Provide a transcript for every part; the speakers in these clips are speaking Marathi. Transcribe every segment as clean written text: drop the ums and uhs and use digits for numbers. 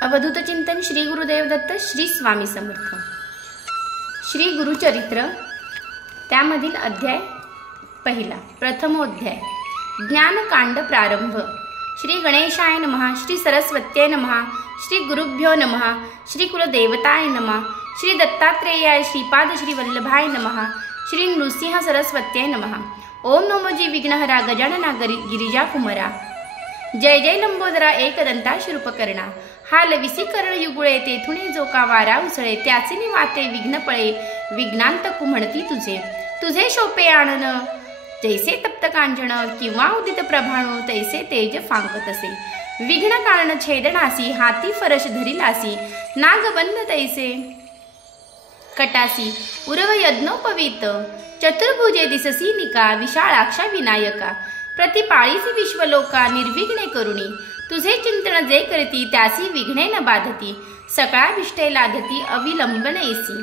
अवधूत चिंतन श्री गुरुदेव दत्त श्री स्वामी समर्थ। श्री गुरुचरित्र त्यामधील अध्याय पहिला, प्रथमोध्याय, ज्ञानकांड प्रारंभ। श्री गणेशाय नमः, श्री सरस्वत्यै नमः, श्री गुरुभ्यो नमः, श्री कुलदेवताय नमः, श्री दत्तात्रेयाय श्रीपाद श्री वल्लभाय नमः, श्री नृसिंह सरस्वत्यै नमः। ओम नमो जी विघ्नहरा गजानना गिरिजा कुमरा। जय जय लंबोदरा एकदंता शिरूपकर्णा। हा लविसी कर्ण युगुळे तेथुणे जो का वारा उसळे, त्याचे निवाते विघ्न पळे विघ्नांतकू म्हणती तुझे। तुझे शोपे आणन जैसे तप्त कांचन, किंवा उदित प्रभाणू तैसे तेज फांकतसे। विघ्न कारण छेदनासी हाती फरश धरिलासी, नागबंध तैसे कटासी उरव यज्ञोपवीत। चतुर्भुजे दिससी निका विशाळाक्षा विनायका, प्रतिपाळीसी विश्वलोका निर्विघ्ने करुणी। तुझे चिंतन जे करती त्यासी विघ्ने न बाधती, सकळाभिष्टे लाधती अविलंबनेसी।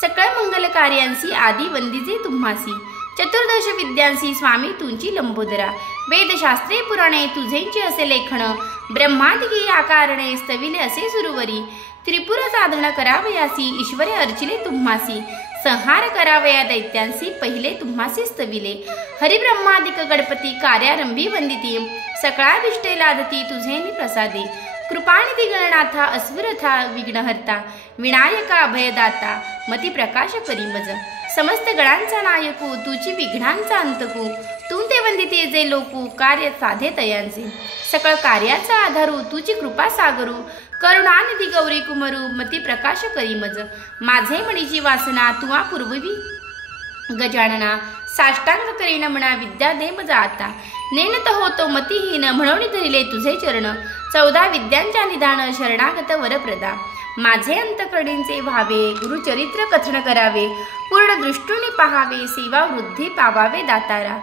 सकळ मंगल कार्यांसी आदी वंदिजे तुम्हासी, चतुर्दश विद्यांसी स्वामी तुंची लंबोदरा। वेदशास्त्रे पुराणे तुझेंची असे लेखन, ब्रह्मादिकी आकारणे स्तविले असे सुरुवरी। त्रिपुर साधन करावयासी ईश्वरे अर्चिले तुम्हासी, संहार करावया दैत्यांसी पहिले तुम्हासी स्तविले। हरिब्रह्मादिक गणपती कार्यारंभी वंदिती, सकळाभिष्टे लाधती तुझेनी प्रसादे। कृपानिधी गणनाथा अस्वरथा विघ्नहर्ता, विनायका अभयदाता मती प्रकाश करीमज। समस्त गणांचा नायकू तुझी विघ्नांचा अंतकू, तू ते वंदिते जे लोकू कार्य साधे तयांचे। सकळ कार्याचा आधारू तुझी कृपा सागरू, करुणानिधी गौरी कुमरू मती प्रकाश करीमज। माझे मणीची वासना तुवा पूर्ववी गजानना, साष्टांग करीन म्हणा विद्या दे मज आता। नेनत होतो मतिहीन म्हणून धरिले तुझे चरण, 14 विद्यांच्या निदान शरणागत वरप्रदा। माझे अंतकरणींचे व्हावे गुरुचरित्र कथन करावे, पूर्ण दृष्टीने पहावे सेवा वृद्धी पावावे दातारा।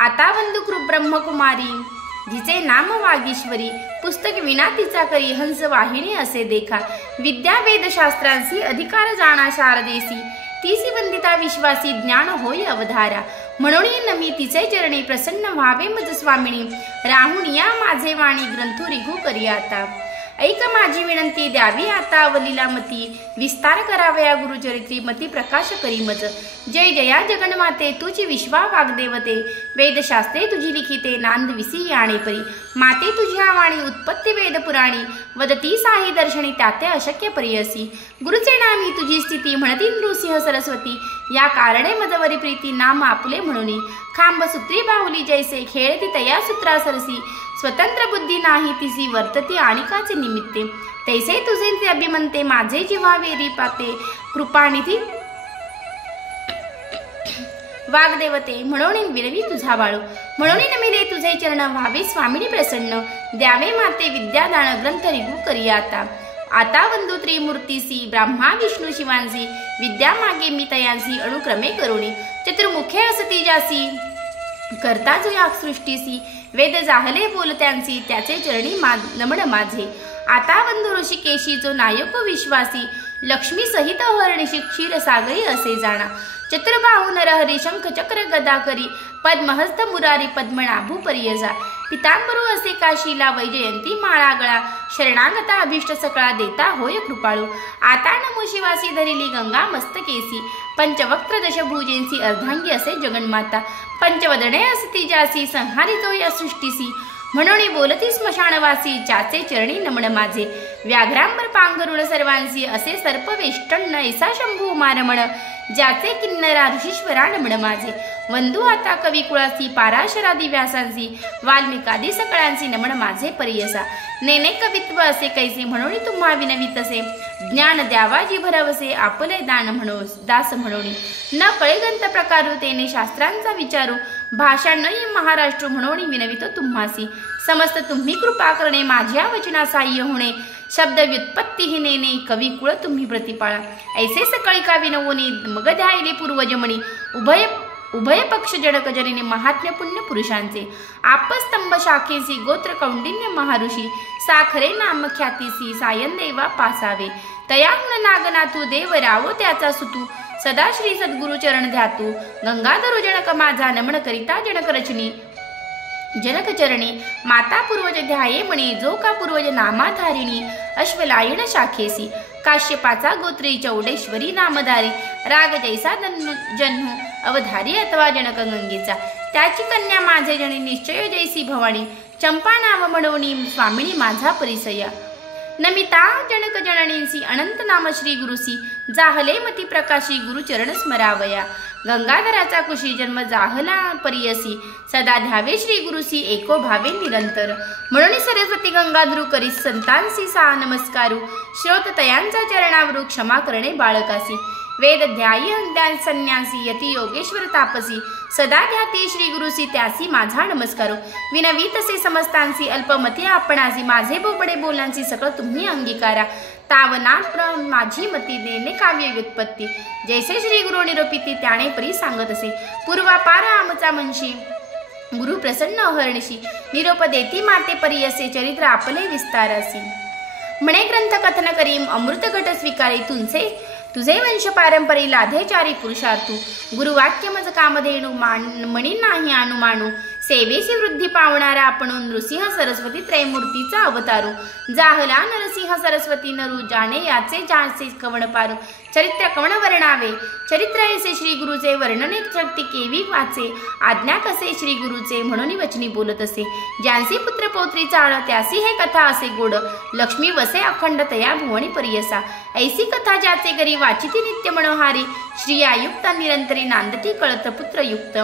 आता वंदू ब्रह्मकुमारी जिचे नाम वागीश्वरी, पुस्तक विना तिचा करी हंस वाहिनी असे देखा। विद्या वेदशास्त्रांसी अधिकार जाणा शारदेसी, तीसी वंदिता विश्वासी ज्ञान होय अवधारा। म्हणून नमी तिचे चरणी प्रसन्न व्हावे मज स्वामिनी, राहुण या माझे वाणी ग्रंथो रिघू करी आता। ऐक माझी विनंती द्यावी आता अवलीला मती, विस्तार करावया गुरुचरित्री मती प्रकाश करी मज। जय जया जगन्माते तुझी विश्वा वाग्देवते, वेदशास्त्रे तुझी लिखिते नांदविसी याणे परी। माते तुझ्या वाणी उत्पत्ती वेद पुराणी, वदती साही दर्शनी त्याते अशक्य परियसी। गुरुचे नामी तुझी स्थिती म्हणती नृसिंह सरस्वती, या कारणे मजवरी प्रीती नाम आपुले म्हणूनी। खांब सूत्री बाहुली जैसे खेळती तया सूत्रा सरसी, स्वतंत्र बुद्धी नाही तिसी वर्तती आणिकाचे निमित्ते। तैसे तुझे अभिमंते माझे जीवा वेरी पाते, कृपानिधी वाग्देवते म्हणून विनवी तुझा बाळू। म्हणून नमिले तुझे चरण व्हावे स्वामिनी प्रसन्न, द्यावे माते विद्यादान ग्रंथ रिघू करी आता। आता वंदू त्रिमूर्तीसी ब्रह्मा विष्णू शिवांसी, विद्या मागे मी तयांसी अनुक्रमे करुणी। चतुर्मुखे असती जासी करता जो या सृष्टीसी, वेद जाहले बोलत्यांसी त्याचे चरणी नमन माझे। आता वंदू ऋषिकेशी जो नायक विश्वासी, लक्ष्मी सहित हरणिशी क्षीरसागरी असे जाणा। चतुर्बाहू नरहरी शंख चक्र गदा करी, पद्महस्त मुरारी पद्मनाभू परियजा। पितांबरू असे काशीला वैजयंती माळा गळा, शरणागता अभिष्ट सकळा देता होय कृपाळू। आता नमो शिवासी धरिली गंगा मस्तकेसी, पंचवक्त्र दशभुजेंसी अर्धांगी असे जगन्माता। पंचवदने असती जासी संहारितो या सृष्टीसी, म्हणून बोलती स्मशानवासी ज्याचे चरणी नमन माझे। व्याघ्रांबर पांघरुण सर्वांसी असे सर्पवेष्टन ऐसा शंभू मारमण, ज्याचे किन्नरा ऋषीश्वरा नमन माझे। वंदू आता कविकुळासी पाराशरादी व्यासांसी, वाल्मिकादी सकळांसी नमन माझे परियसा। नेने कवित्व असे कैसे म्हणून तुम्हा विनवितसे, ज्ञान द्यावाजी भरवसे आपले दान म्हणोस दास म्हणून। न कळेगंत प्रकारू तेने शास्त्रांचा विचारू, भाषा न महाराष्ट्र म्हणून विनवितो तुम्हासी। समस्त तुम्ही कृपा करणे माझ्या वचना साह्य होणे, शब्द व्युत्पत्ती ही नेने कविकुळ तुम्ही प्रतिपाळा। ऐसे सकळी का विनवोनी मग ध्यायले पूर्वजमणी, उभय पक्ष जनक जनिने महात्म्य पुण्य पुरुषांचे। आपस्तंभ शाखेसी गोत्र कौंडिन्य महाऋषी, साखरे नाम ख्यातीसी सायन देवा पासावे। तयाहुन नागनाथू देव रावो त्याचा सुतू, सदा श्री सद्गुरु चरण ध्यातू। गंगाधरो जनक माझा नमन करिता जनक रचनी, जनकचरणी माता पूर्वज ध्याये म्हणे, जो का पूर्वज नामाधारिणी अश्वलायन शाखेसी, काश्यपाचा गोत्री चौडेश्वरी नामधारी, राग जैसा जन्मू अवधारी अथवा जनक गंगेचा, त्याची कन्या माझे जणी निश्चय जैसी भवानी, चंपा नाव म्हणवणी स्वामिनी माझा परिचय, नमिता जनक जननींसी अनंत नाम श्री गुरुसी, जाहले मती प्रकाशी गुरु चरण स्मरावया, गंगाधराचा कुशी जन्म जाहला परियसी, सदा ध्यावे श्री गुरुसी एको भावे निरंतर, म्हणून सरस्वती गंगाधरू करी संतांसी सा नमस्कारू, श्रोत तयांचा चरणावरू क्षमा करणे बाळकासी, वेद ध्यायी अंत्या संन्यासी यती योगेश्वर तापसी, सदा ध्याती श्री गुरुसी त्यासी माझा नमस्कारो, विनवी तसे समस्तांसी अल्पमती आपणासी, माझे बोबडे बोलांसी सकळ तुम्ही अंगीकारा, तावनात माझी मती देणे काव्य व्युत्पत्ती, जैसे श्री गुरु निरोपिती त्याने परी सांगत असे, पूर्वापार आमचा म्हणशी गुरु प्रसन्न अहर्णशी, निरोप देती माते परी असे चरित्र आपले विस्तारासी, म्हणे ग्रंथ कथन करीम अमृत घट स्वीकारी, तुझे वंश पारंपरी लाधेचारी पुरुषार्थू, गुरुवाक्य मज कामधेनु मणी नाही अनुमानू, सेवेची वृद्धी पावणारा आपण नृसिंह सरस्वती त्रैमूर्तीचा अवतारू, जाहला नरसिंह सरस्वती नरू जाणे याचे जाचे कवण पारू, चरित्र कवण वर्णावे चरित्र ऐसे श्री गुरुचे, वर्णने शक्ती केवी वाचे, आज्ञा कसे श्री गुरुचे म्हणून वचनी बोलत असे, ज्यांसी पुत्र पौत्री चाळ त्यासी हे कथा असे गोड, लक्ष्मी वसे अखंड तया भुवनी परियसा, ऐसी कथा ज्याचे करी वाचिती नित्य मनोहारी, श्रियायुक्त निरंतरी नांदती कळत पुत्रयुक्त,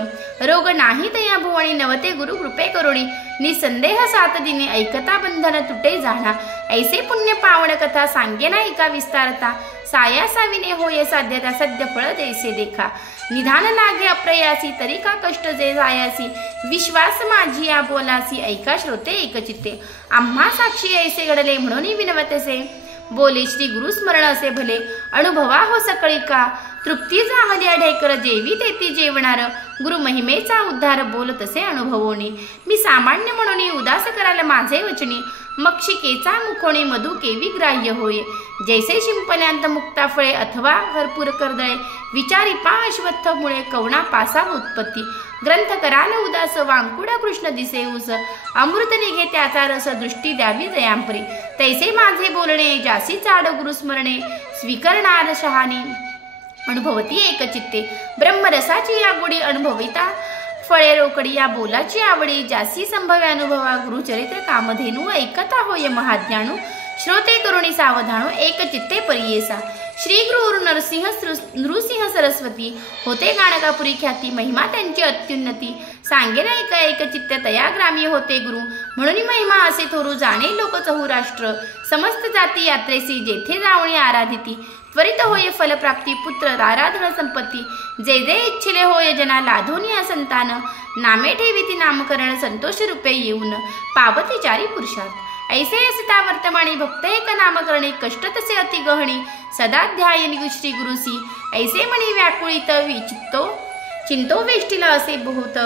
रोग नाही तया भुवनी नवते गुरु कृपे करुणी, निसंदेह सात दिने ऐकता बंधन तुटे जाणा, ऐसे पुण्य पावन कथा सांगेना एका विस्तारता, सायासा विने होय साध्यता सद्य फळ जैसे देखा, निधान लागे अप्रयासी तरी का कष्ट जे जायासी, विश्वास माझी या बोलासी ऐका श्रोते एकचित्ते, आम्हा साक्षी ऐसे घडले म्हणून विनवतसे, बोले श्री गुरु स्मरण असे भले, अनुभवा हो सकळी का, तृप्ती जाहल्या ढेकर जेवी तेती जेवणार, गुरु महिमेचा उद्धार बोलत असे अनुभवोनी, मी सामान्य म्हणून उदास करायला माझे वचनी, मक्षिकेचा मुखोणे मधु केवी ग्राह्य होय, जैसे शिंपल्यांत मुक्ता फळे अथवा भरपूर करदळे, विचारी पा अश्वत्थ मुळे कवणा पासा उत्पत्ती, ग्रंथ कराल उदास वांकुडा कृष्ण दिसे उस, अमृत निघे त्याचा रस दृष्टी द्यावी दयांपरी, तैसे माझे बोलणे जासी चाड गुरुस्मरणे, स्वीकारणार शहानी अनुभवती एकचित्ते, ब्रह्मरसाची या गोडी अनुभविता फळे रोकडी, या बोलाची आवडी जासी संभव्य अनुभवा, गुरुचरित्र कामधेनु ऐकता होय महाज्ञानू, श्रोते करुणी सावधानो एकचित्ते परियेसा, श्री गुरु नृसिंह सरस्वती होते गाणगापुरी ख्याती, महिमा त्यांची अत्युन्नती, सांगेना एका एकचित्त तया ग्रामी होते गुरु, म्हणून महिमा असे थोरू जाणे लोक चहुराष्ट्र, समस्त जाती यात्रेसी जेथे जावणी आराधिती, त्वरित होय फलप्राप्ती पुत्र आराधन संपत्ती, जे जे इच्छिले होय जना लाधोनिया संतान, नामे ठेविती नामकरण संतोष रूपे येऊन, पावती चारी पुरुषार्थ, ऐसे असता वर्तमानी भक्त एक नामकरणे, कष्ट तसे अति गहणी, सदा ध्यायनी श्री गुरुसी, ऐसे मणी व्याकुळित चिंतो वेष्टीला असे बहुत,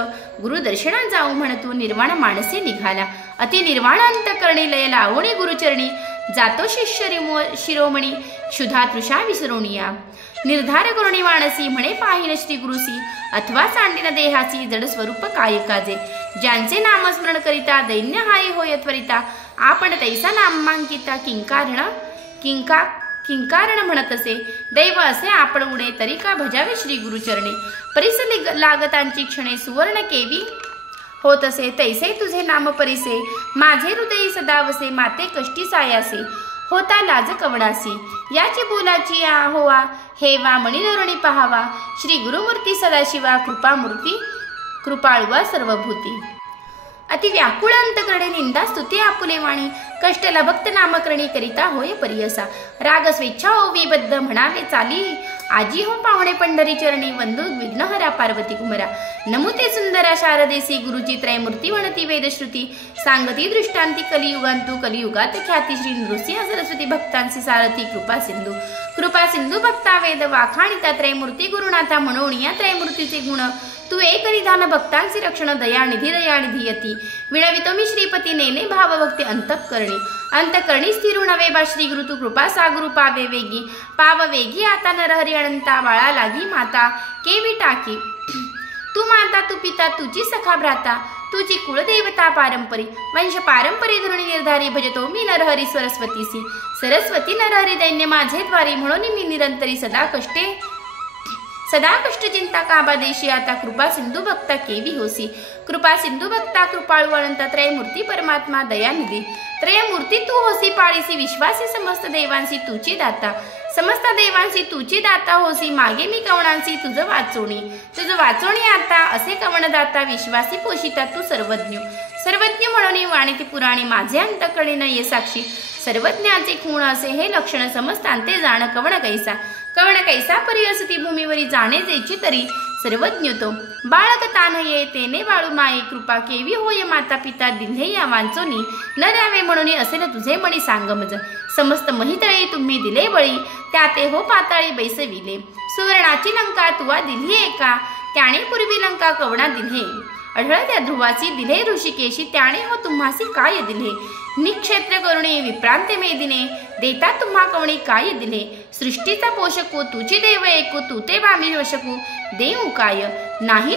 गुरु दर्शना जाऊ म्हणतो निर्वाण मानसे निघाला, अति निर्वाण अंतकरणी लय लावणे गुरुचरणी, जातो शिष्य शिरोमणी क्षुधा तृषा विसरोनिया, निर्धार करुणी मानसी म्हणे पाहिन श्री गुरुसी, अथवा सांडिन देहासी जड स्वरूप कायकाजे, ज्यांचे नामस्मरण करिता दैन्य हाय होय त्वरिता, आपण तैसा नामांकिता किंकारण म्हणत असे, दैव असे आपण उडे तरी का भजावे श्री गुरुचरणी, परिस लागतांची क्षणे सुवर्ण केवी होत असे, तैसे तुझे नाम परिसे, माझे हृदय सदावसे, माते कष्टी सायासे, होता लाज कवणासी, याची बोलाची होवा, हेवा मणिधरणी पहावा, श्री गुरुमूर्ती सदाशिवा, कृपामूर्ती कृपाळुवा सर्वभूती, अति व्याकुळ अंतकरणे निंदा स्तुती आपुले वाणी, कष्टला भक्त नामकरणी करिता होय परियसा, राग स्वेच्छा ओविबद्ध म्हणावे चाली, आजी हो पाहुणे पंढरी चरणी, वंदू विघ्नहरा पार्वती कुमरा, नमुते सुंदरा शारदेसी, गुरुची त्रैमूर्ती म्हणती वेदश्रुती, सांगती दृष्टांती कलियुगांतू, कलियुगात ख्याती श्री नृसिंह सरस्वती भक्तांची सारथी, कृपा सिंधू भक्ता वेद वाखाणिता, त्रैमूर्ती गुरुनाथा म्हणून या त्रैमूर्तीचे गुण, तू एक निधान भक्तांचे रक्षण दयानिधी यती, विणवितो मी श्रीपती नेने भावभक्ती अंतकरणी स्थिरू नवे बा, श्री गुरु तू कृपा सागुरु पाव वेगी आता नरहरी अनंता, बाळा लागी माता केवी टाकी, तू माता तू पिता तुझी सखा भ्राता, तुझी कुलदेवता पारंपरी वंश पारंपरी धरुणी निर्धारी भजतो मी नरहरी सरस्वतीसी. सरस्वती नरहरी दैन्य माझे द्वारी म्हणून मी निरंतरी सदा कष्ट चिंता काबा देशी. आता कृपा सिंधू भक्ता केवी होसी. कृपा सिंधू भक्ता कृपाळू अनंत त्रयमूर्ती परमात्मा दयानिधी. त्रयमूर्ती तू होसी पाळीसी विश्वासी समस्त देवांसी तुची दाता. समस्त देवांसी तुची दाता होसी मागे मी कवणांसी तुझं वाचोणी आता असे कवणदाता विश्वासी पोषिता तू सर्वज्ञ म्हणून वाणी ती पुराणी माझे अंतकडे न ये साक्षी. सर्वज्ञाचे खूण असे हे लक्षण समजतांते जाण कवण कैसा परी असती भूमीवरी जाणे जेची तरी सर्वज्ञ तो. बाळक तान ये तेने बाळू माये कृपा केवी होय माता पिता दिल्हे या वांचोनी न द्यावे म्हणून असेल तुझे मणी सांगमज. समस्त महितळे तुम्ही दिले बळी त्याते हो पाताळी बैसविले. सुवर्णाची लंका तुवा दिल्ही एका त्याने पूर्वी लंका कवणा दिल्हे. आढळत्या ध्रुवाची दिले ऋषिकेशी त्याने हो तुम्हासी काय दिले. निक्षेत्र करुणे विप्रांत मेदिने देता तुम्हा कवणी काय दिले. सृष्टीचा पोषकू तुझी देव ऐकू तू ते वामी वशकू देऊ काय नाही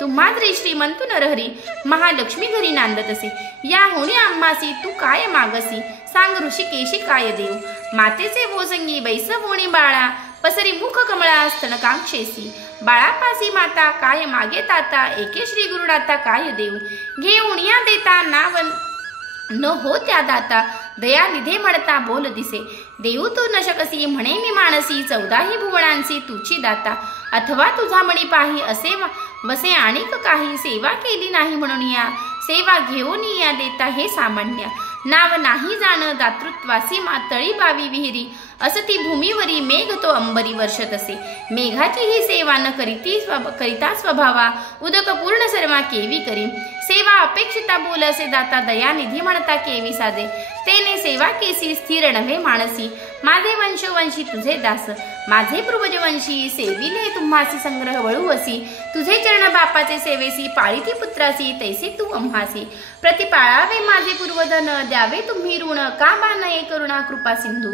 तुम्हा जरी श्रीमंतू नरहरी महालक्ष्मी घरी नांदत असे. या होणी आम्हासी तू काय मागसी सांग ऋषिकेशी काय देऊ. मातेचे भोसंगी बैस बोणी बाळा पसरी मुख कमळा स्तनकांक्षेसी. बाळापासी माता काय मागे ताता एके श्री गुरुनाथा काय देऊ. घेऊन या देता नाव न हो त्या दाता दया निधे म्हणता बोल दिसे. देऊ तू न शकसी म्हणे मी मानसी 14 भुवनांची तुची दाता. अथवा तुझा मणी पाही असे वसे आणिक काही सेवा केली नाही म्हणून या सेवा घेऊन या देता हे सामान्य. नाव नाही जाण दातृत्वासी मातळी बावी विहिरी असती भूमीवरी मेघ तो अंबरी वर्षत असे. मेघाची ही सेवा न करिता स्वभावा उदक पूर्ण सर्वा केवी करी. सेवा अपेक्षिता बोल असे दाता दयानिधी म्हणता केवी साधे. तेने सेवा केसी स्थिर नव्हे मानसी माझे वंशवंशी तुझे दास. माझे पूर्वजवंशी सेविले तुम्हासी संग्रह वळू असी. तुझे चरण बापाचे सेवेसी पाळीती पुत्रासी तैसे तू अम्हासी. प्रतिपाळावे माझे पूर्वधन द्यावे तुम्ही ऋण का बानये करुणा कृपा सिंधू.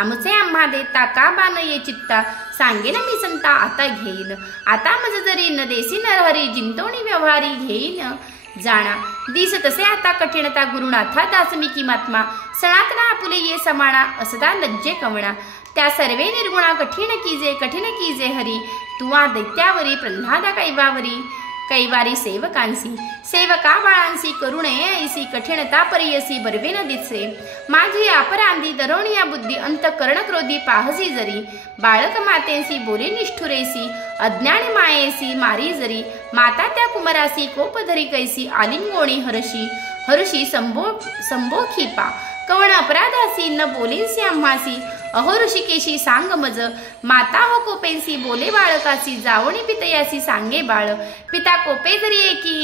आमचे आम्हा देता का बानये चित्ता सांगेन मी संता आता घेईन. आता मज जरी न देसी नरहरी जिंतोणी व्यवहारी घेईन जाणा. दिस तसे आता कठीणता गुरुनाथा दासमी किमात्मा सनातना आपुले ये समाना असदा लज्जे कवणा. त्या सर्वे निर्गुणा कठीण कीजे हरी. तुवा दैत्यावरी प्रल्हादा कैवारी सेवकांसी. सेवका बाळांसी करुणये ऐसी कठीणता परियसी बरवे न दिसे. माझी अपरांधी दरोणिया बुद्धी अंतकरण क्रोधी पाहसी जरी. बाळक मातेसी बोले निष्ठुरेसी अज्ञानी मायेसी मारी जरी. माता त्या कुमारासी कोप धरी कैसी आलिंगोणी हर्षी संभोखीपा. कवण अपराधासी न बोलेसी आम्हासी अहो ऋषिकेशी सांग मज. माता हो कोपेसी बोले बाळकासी जावणी पितयासी सांगे बाळ. पिता कोपे जरी एकी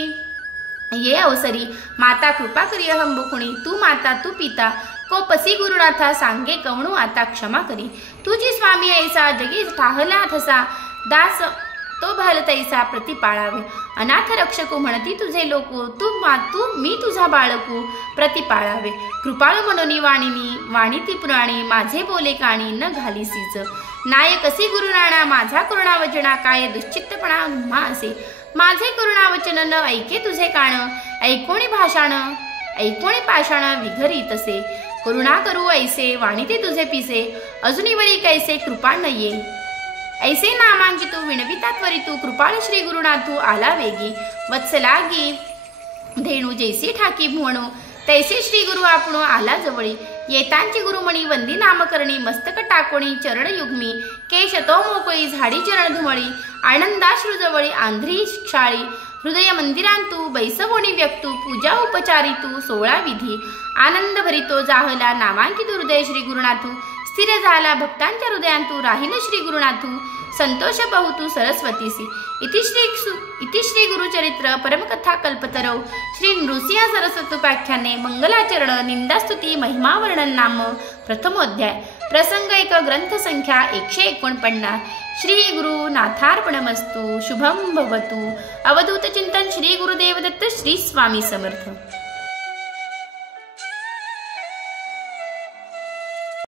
ये अवसरी माता कृपा करी हंबुकुणी. तू माता तू पिता कोपसी गुरुनाथा सांगे कवणू आता क्षमा करी. तुझी स्वामी ऐसा जगी ठाहला थसा दास तो भालतैसा प्रतिपाळावे. अनाथ रक्षकू म्हणती तुझे लोकू तू मी तुझा बाळकू प्रतिपाळावे. कृपाळू म्हणून वाणी ती पुराणी माझे बोले काणी न घालीसीच. नायकसी गुरुराणा माझा करुणावचना काय दुश्चित्तपणा म्हा असे. माझे करुणावचन न ऐके तुझे कान ऐकोणी पाषाण विघरी तसे. करुणा करू ऐसे वाणी ते तुझे पिसे अजूनी वरी कैसे कृपा न ये. ऐसे नामांकितू विणविता त्वरितू कृपाळ श्री गुरुनाथू आला वेगी. वत्सलागी धेणू जैसे ठाकी भुवणू तैसे श्री गुरु आपणू आला जवळी. येतांची गुरुमणी वंदी नामकरणी मस्तक टाकोणी चरण युग्मी. केश तो मोकळी झाडी चरण धुमळी आनंदाश्रू जवळी आंध्री क्षाळी. हृदय मंदिरांतू बैसवोणी व्यक्तू पूजा उपचारितू 16 विधी. आनंद भरितो जाहला नामांकित हृदय श्री गुरुनाथू. स्थिर झाला भक्तांच्या हृदयांतू राहील श्री गुरुनाथू. संतोष बहुतू सरस्वतीसी. इति श्री गुरुचरित्र परमकथा कल्पतरौ श्री नृसिंह सरस्वतोपाख्याने मंगलाचरण निंदास्तुती महिमा वर्णन नाम प्रथमोध्याय. प्रसंग 1 ग्रंथ संख्या 149. श्री गुरुनाथार्पणमस्तु. शुभम भवतु. अवधूत चिंतन श्री गुरुदेव दत्त श्री स्वामी समर्थ.